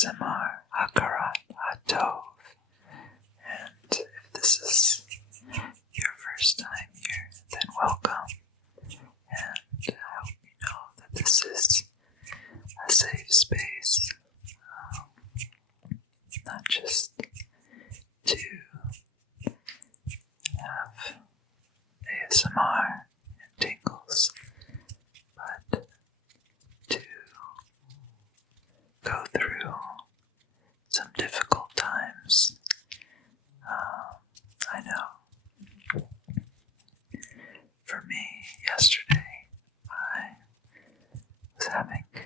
ASMR Akarat Atov. And if this is your first time here, then welcome. And I hope you know that this is a safe space, not just to have ASMR and tingles, but to go through some difficult times. I know. For me, yesterday, I was having a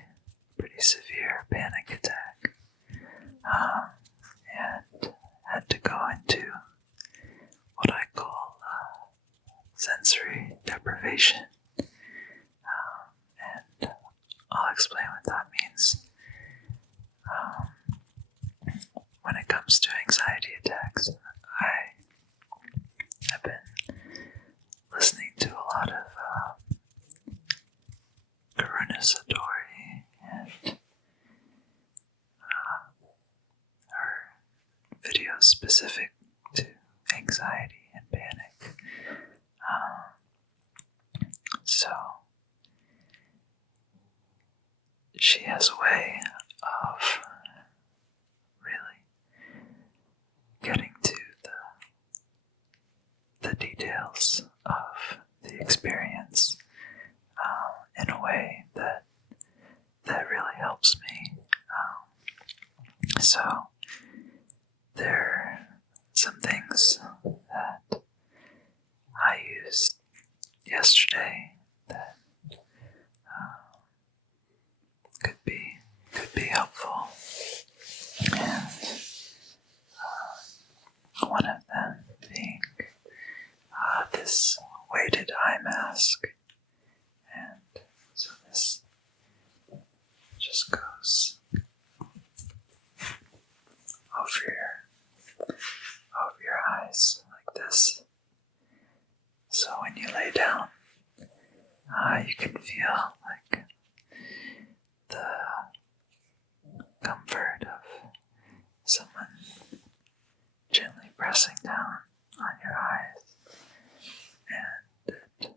pretty severe panic attack, and had to go into what I call sensory deprivation. And I'll explain what that means. When it comes to anxiety attacks, I have been listening to a lot of Karuna Satori and her videos specific to anxiety and panic. So she has a way of really getting to the details of the experience in a way that really helps me. So there are some things that I used yesterday that could be helpful, and one of them being this weighted eye mask. And so this just goes over your eyes like this. So when you lay down, you can feel like the comfort of someone gently pressing down on your eyes, and it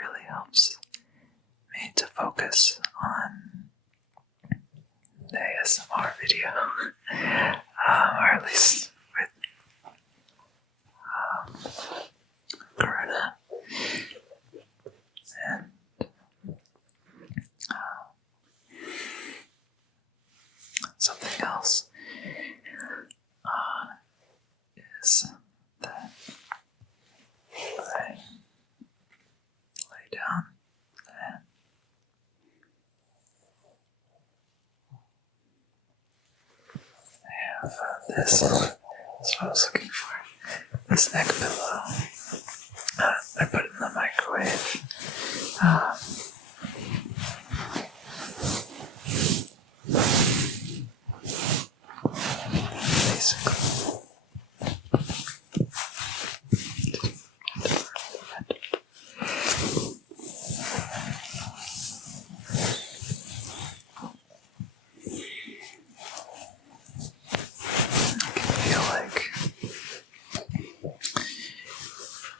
really helps me to focus on the ASMR video, or at least with Karuna. And something else is that I lay down and I have this. That's what I was looking for. This neck pillow. I put it in the microwave. Basically. I can feel like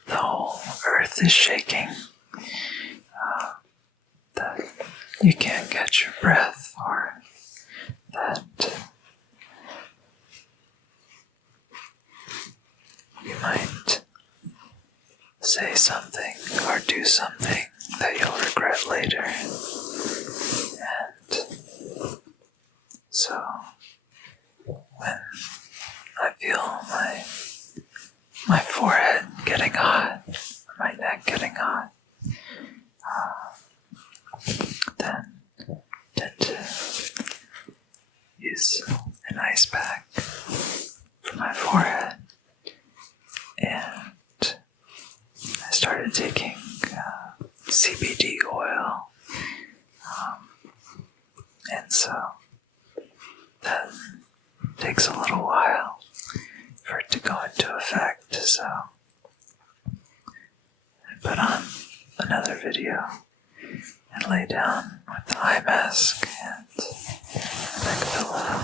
the whole earth is shaking, that you can't catch your breath, or that you might say something or do something that you'll regret later. And so when I feel my forehead getting hot, or my neck getting hot, then tend to use an ice pack for my forehead. And I started taking CBD oil, and so that takes a little while for it to go into effect. So I put on another video and lay down with the eye mask and neck pillow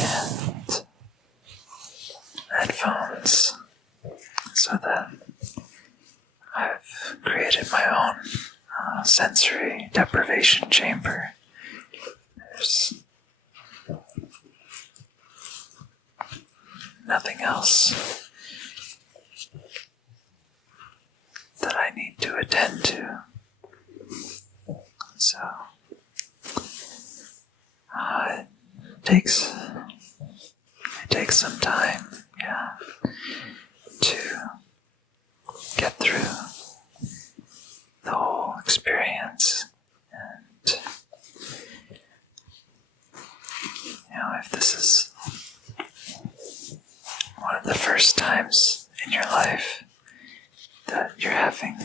and headphones, so that I've created my own sensory deprivation chamber. There's nothing else that I need to attend to. So it takes some time, to get through the whole experience. And if this is one of the first times in your life that you're having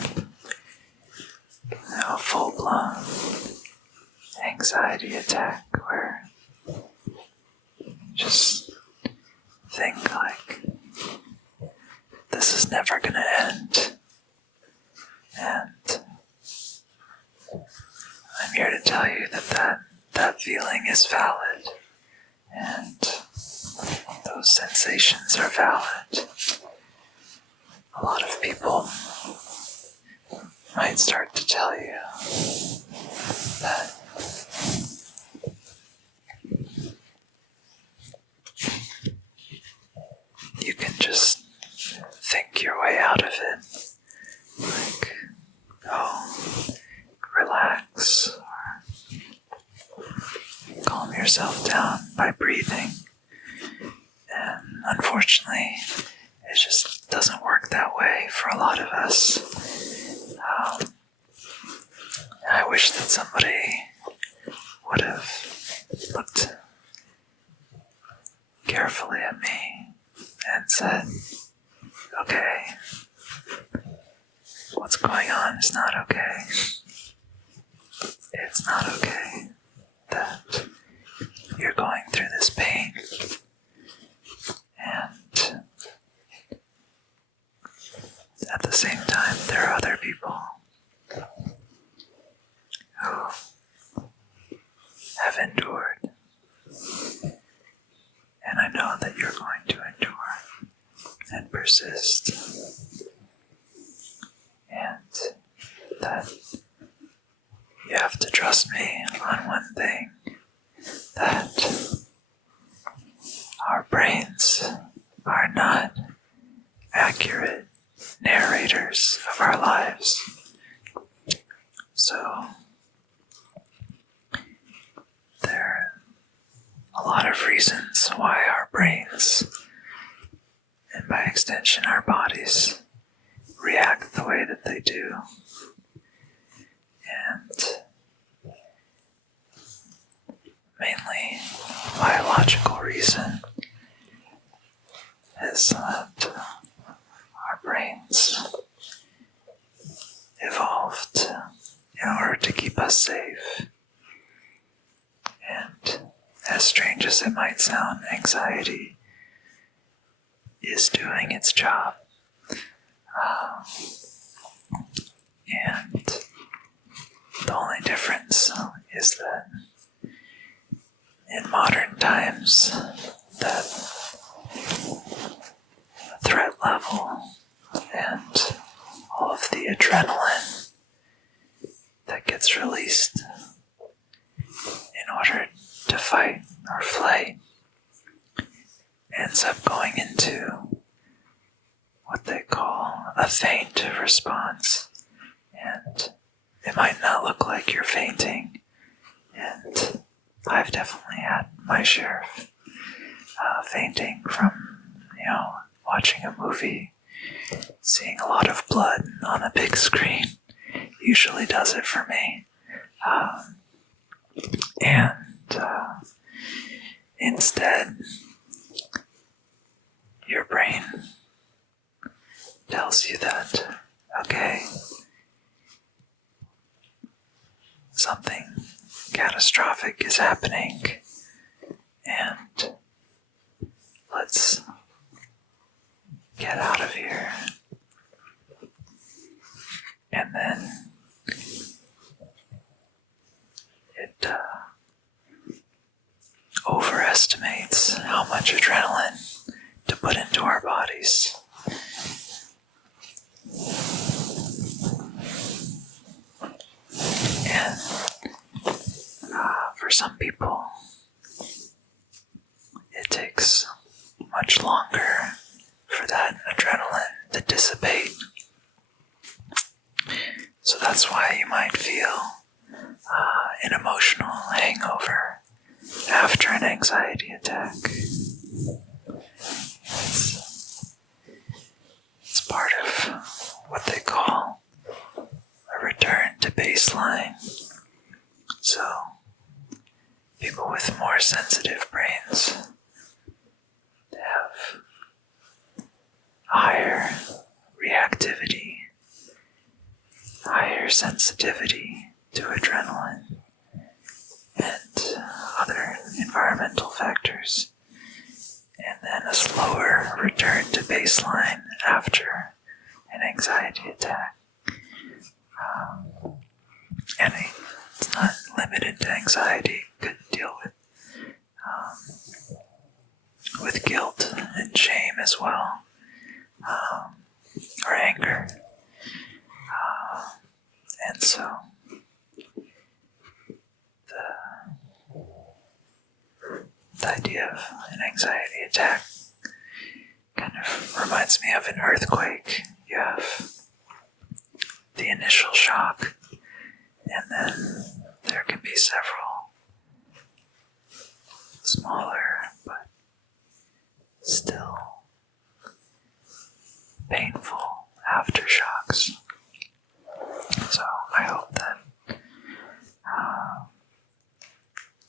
a full-blown anxiety attack where you just think like, this is never gonna end, and I'm here to tell you that feeling is valid, and those sensations are valid. A lot of people might start to tell you that you can just think your way out of it. Like, relax, or calm yourself down by breathing. And unfortunately, it just doesn't work that way for a lot of us. I wish that somebody would have looked carefully at me and said, okay, what's going on is not okay. It's not okay that you're going through this pain. And at the same time, there are other people who have endured. And I know that you're going to endure and persist. And that you have to trust me on one thing, that our brains are not accurate narrators of our lives. So there are a lot of reasons why our brains, and by extension our bodies, react the way that they do. And mainly biological reason is that our brains evolved in order to keep us safe. And as strange as it might sound, anxiety is doing its job. And the only difference is that in modern times, that threat level and all of the adrenaline that gets released in order to fight or flight ends up going into what they call a faint response. And it might not look like you're fainting, and I've definitely had my share of fainting from, watching a movie. Seeing a lot of blood on a big screen usually does it for me. And instead, your brain tells you that, okay, something catastrophic is happening, and let's get out of here. And then much adrenaline to put into our bodies. And for some people, it takes much longer for that adrenaline to dissipate. So that's why you might feel an emotional hangover after an anxiety attack. It's part of what they call a return to baseline. So people with more sensitive brains, they have higher reactivity, higher sensitivity to adrenaline and other environmental factors, and then a slower return to baseline after an anxiety attack. And it's not limited to anxiety. It could deal with guilt and shame as well, or anger. And so the idea of an anxiety attack kind of reminds me of an earthquake. You have the initial shock, and then there can be several smaller but still painful aftershocks. So I hope that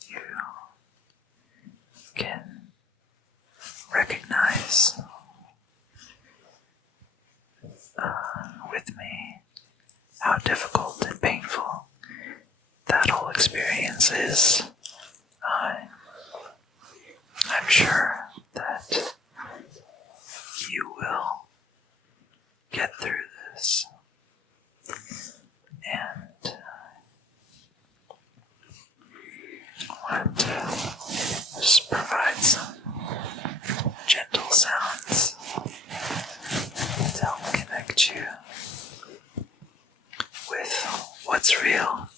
you can recognize with me how difficult and painful that whole experience is. I'm sure that you will get through this. And I want to just provide some gentle sounds to help connect you with what's real.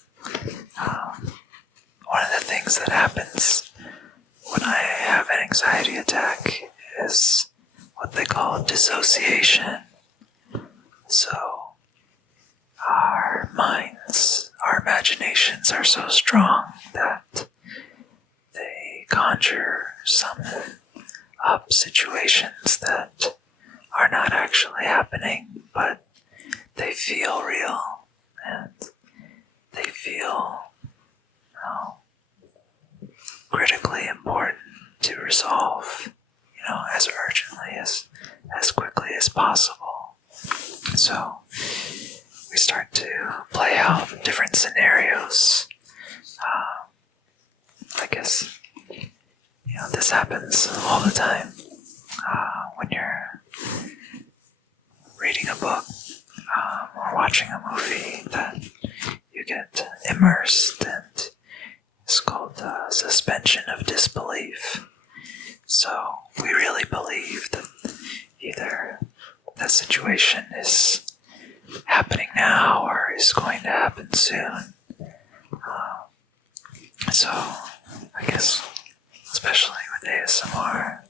One of the things that happens when I have an anxiety attack is what they call dissociation. So our minds, our imaginations are so strong that they conjure, summon up situations that are not actually happening, but they feel real and they feel critically important to resolve, as urgently, as quickly as possible. So we start to play out different scenarios. I guess, this happens all the time when you're reading a book or watching a movie, that you get immersed, and it's called suspension of disbelief. So we really believe that either the situation is happening now or is going to happen soon. So I guess, especially with ASMR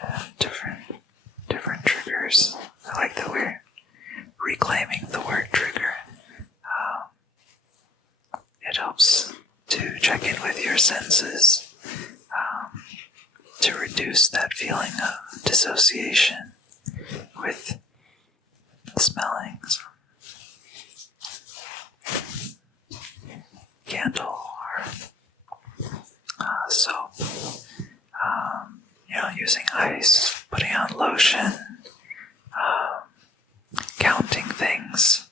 and different triggers, I like that we're reclaiming the word trigger. It helps to check in with your senses, to reduce that feeling of dissociation with smelling some candle or soap, using ice, putting on lotion, counting things.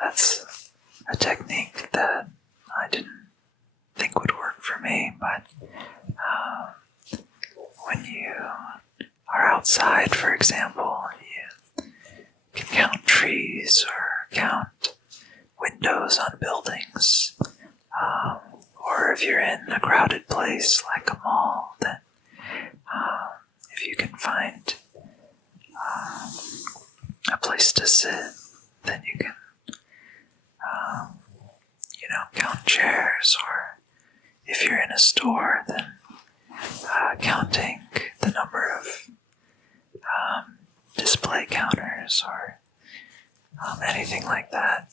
That's a technique that I didn't think would work for me, but when you are outside, for example, you can count trees or count windows on buildings, or if you're in a crowded place like a mall, then to sit, then you can, count chairs, or if you're in a store, then counting the number of display counters or anything like that,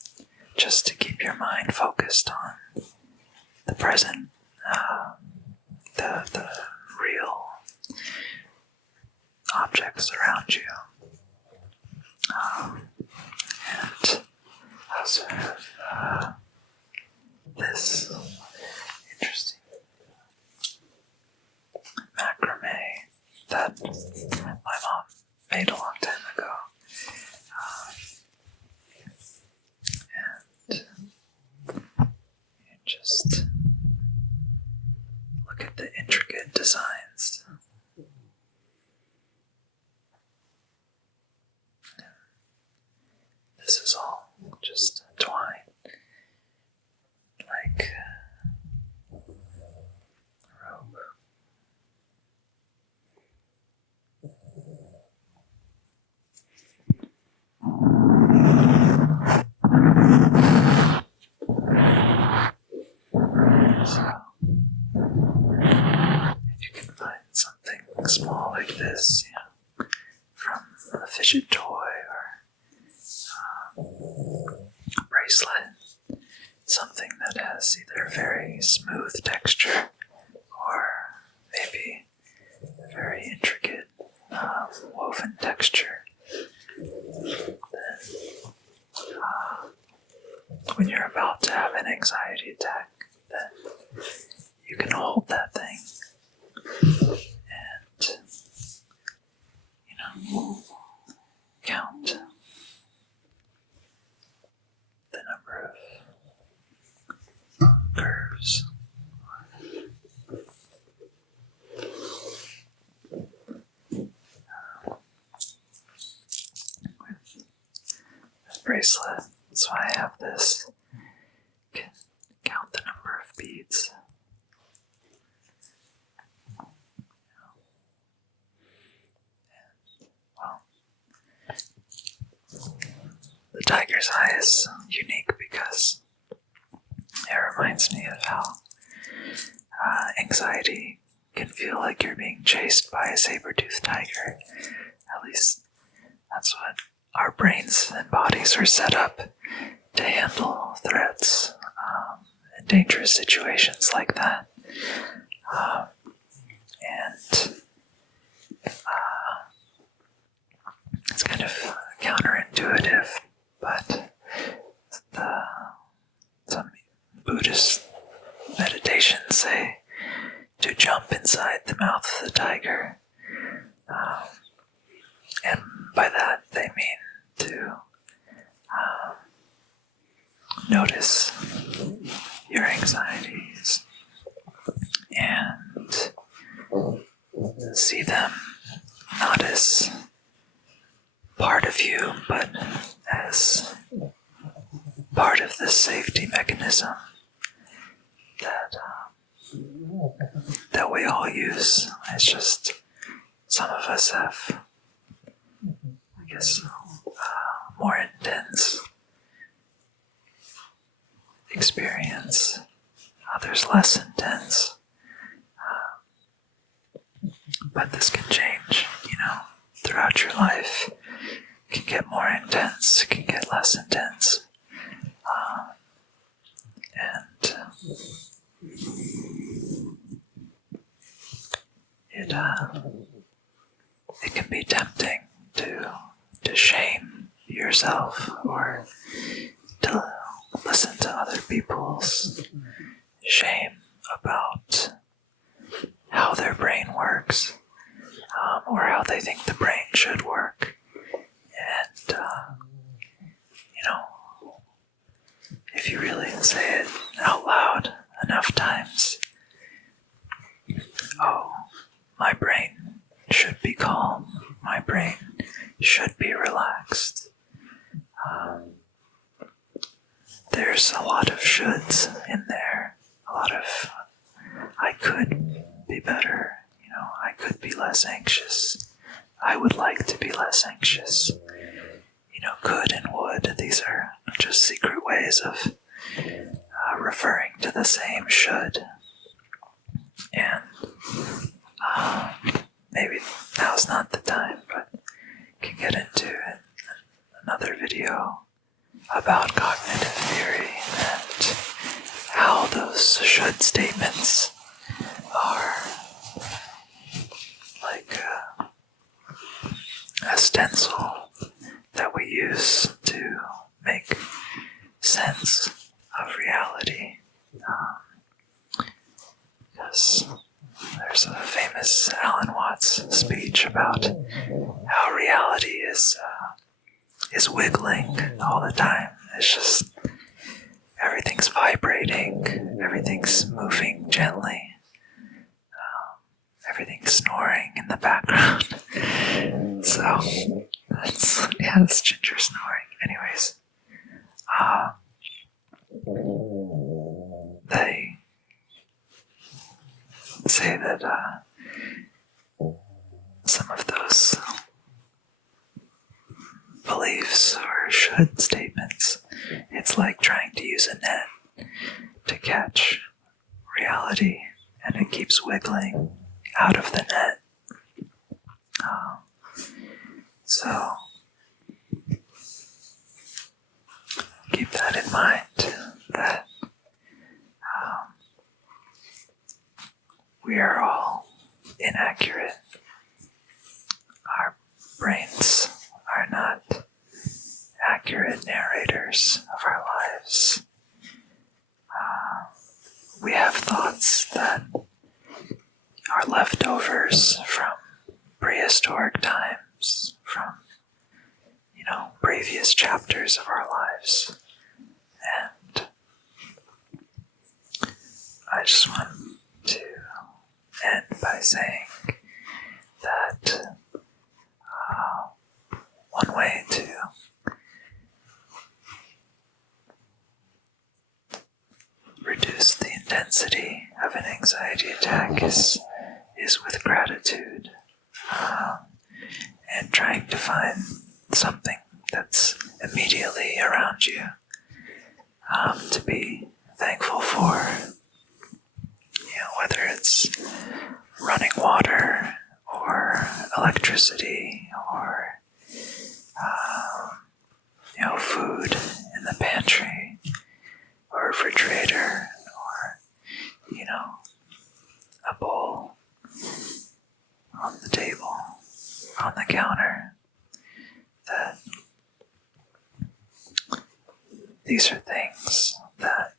just to keep your mind focused on the present, the real objects around you. And I also have this interesting macrame that my mom made a long time ago. And you just look at the intricate designs. This is all just twine, like a robe. So, if you can find something small like this, from a fidget toy or bracelet, something that has either a very smooth texture or maybe a very intricate woven texture, then when you're about to have an anxiety attack, then you can hold that thing and, count the number of curves. With this bracelet, that's why I have this. You can count the number of beads. The tiger's eye is unique because it reminds me of how anxiety can feel like you're being chased by a saber-toothed tiger. At least that's what our brains and bodies are set up to handle threats and dangerous situations like that. And it's kind of counterintuitive, but some Buddhist meditations say to jump inside the mouth of the tiger. And by that they mean to notice your anxieties and see them not as part of you, but as part of the safety mechanism that we all use. It's just some of us have, I guess, more intense experience, others less intense. But this can change, throughout your life. It can get more intense, it can get less intense. And it can be tempting to shame yourself or to listen to other people's shame about how their brain works, or how they think the brain should work. And, if you really say it out loud enough times, oh, my brain should be calm, my brain should be relaxed. There's a lot of shoulds in there, a lot of I could be better, I could be less anxious, I would like to be less anxious. could and would. These are just secret ways of referring to the same should. And maybe now's not the time, but can get into another video about cognitive theory and how those should statements are like a stencil that we use to make sense of reality. Because there's a famous Alan Watts speech about how reality is wiggling all the time. It's just everything's vibrating, everyth's moving gently, everything's snoring in the background. So that's Ginger snoring. Anyways, they say that some of those beliefs or should statements, it's like trying to use a net to catch reality, and it keeps wiggling out of the net. So keep that in mind, that we are all inaccurate. Our brains are not accurate narrators of our lives. We have thoughts that are leftovers from prehistoric times, from previous chapters of our lives. And I just want to end by saying that one way to reduce the intensity of an anxiety attack is with gratitude, and trying to find something that's immediately around you to be thankful for. Whether it's running water or electricity or food in the pantry or refrigerator or a bowl on the table, on the counter. That these are things that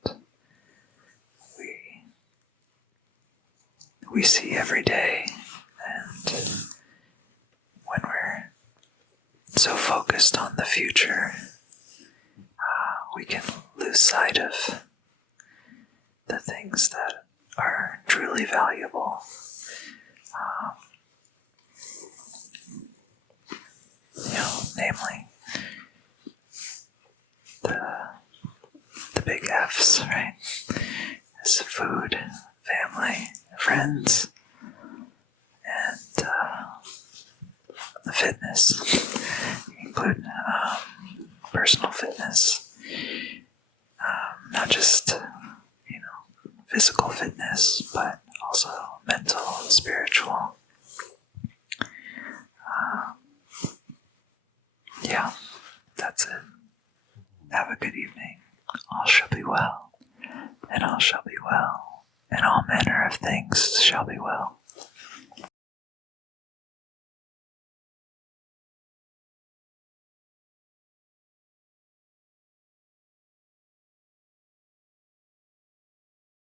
we see every day, and when we're so focused on the future, we can lose sight of the things that are truly valuable. Namely the big F's, right? It's food, family, friends, and the fitness, include personal fitness, not just physical fitness, but also mental and spiritual. Yeah, that's it. Have a good evening. All shall be well, and all shall be well, and all manner of things shall be well.